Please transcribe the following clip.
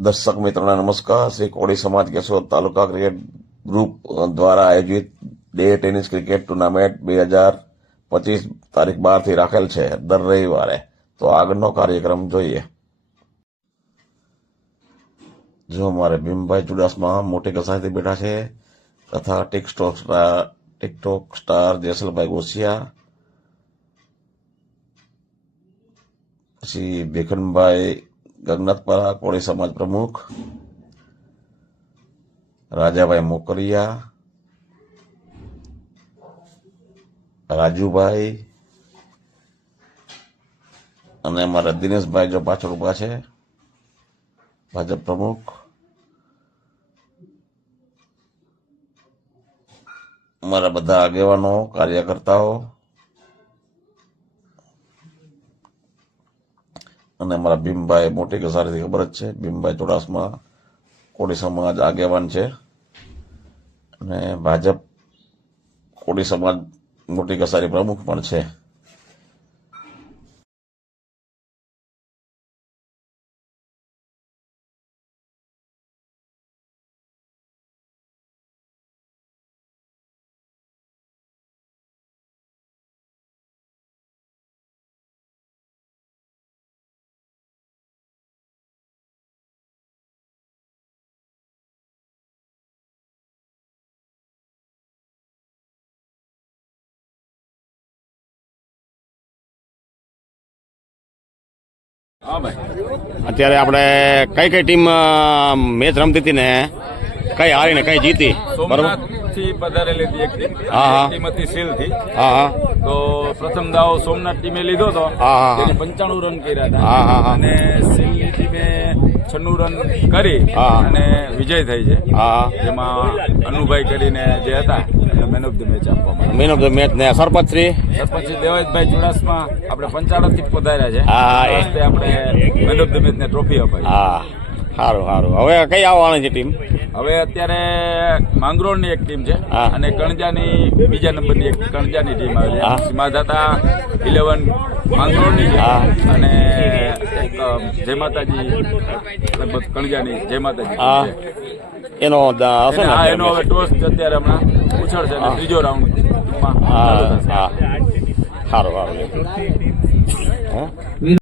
દર્શક મિત્રોને નમસ્કાર. શ્રી કોળી સમાજ કેશોદ તાલુકા ક્રિકેટ ગ્રુપ દ્વારા આયોજિત ડે ટેનિસ ક્રિકેટ ટુર્નામેન્ટ 2025 તારીખ 12 થી રાખેલ છે દર રવિવારે. તો આગળનો કાર્યક્રમ જોઈએ. જો મારે ભીમભાઈ ચુડાસમા મોટી કસાઈથી બેઠા છે તથા ટિકટોક સ્ટાર જેસલભાઈ ગોસિયા, પછી ભીખનભાઈ ગગનતપરા કોળી સમાજ પ્રમુખ, રાજાભાઈ મોકરિયા, રાજુભાઈ અને અમારા દિનેશભાઈ જો પાછળ ઉભા છે ભાજપ પ્રમુખ, અમારા બધા આગેવાનો કાર્યકર્તાઓ અને અમારા ભીમભાઈ મોટી કસારીથી ખબર જ છે. ભીમભાઈ ચુડાસમા કોળી સમાજ આગેવાન છે અને ભાજપ કોળી સમાજ મોટી કસારી પ્રમુખ પણ છે. અત્યારે આપણે કઈ કઈ ટીમ મેચ રમતી હતી ને કઈ હારી ને કઈ જીતી? બરોબર થી પધારેલી હતી એક ટીમ. હા. ટીમ હતી સીલ થી. હા. તો પ્રથમ દાવ સોમનાથ ટીમે લીધો હતો. હા. તેને 95 રન કર્યા હા. હતા અને સીલની ટીમે 96 રન કરી અને વિજય થઈ છે. હા. જેમાં અનુભાઈ કરીને જે હતા એને મેન ઓફ ધ મેચ આપવામાં. મેન ઓફ ધ મેચ ને સરપંચ શ્રી દેવાજભાઈ ચુડાસમા આપણે પંચાળા થી પધાર્યા છે. હા. આ વખતે આપણે મેન ઓફ ધ મેચ ને ટ્રોફી અપાઈ. હા, સારું સારું. હવે કઈ આવવાની છે ટીમ? હવે અત્યારે માંગરોળની એક ટીમ છે હા. અને કણજાની બીજા નંબરની એક કણજાની ટીમ આવે હા. છે. સીમાધાતા 11 માંગરોળની છે હા. અને એક જય માતાજી લગભગ કણજાની જય માતાજી હા. છે. એનો હશે ને? હા, એનો હવે ટોસ અત્યારે હમણાં ઉછળશે અને ત્રીજો રાઉન્ડ હા. સારું સારું.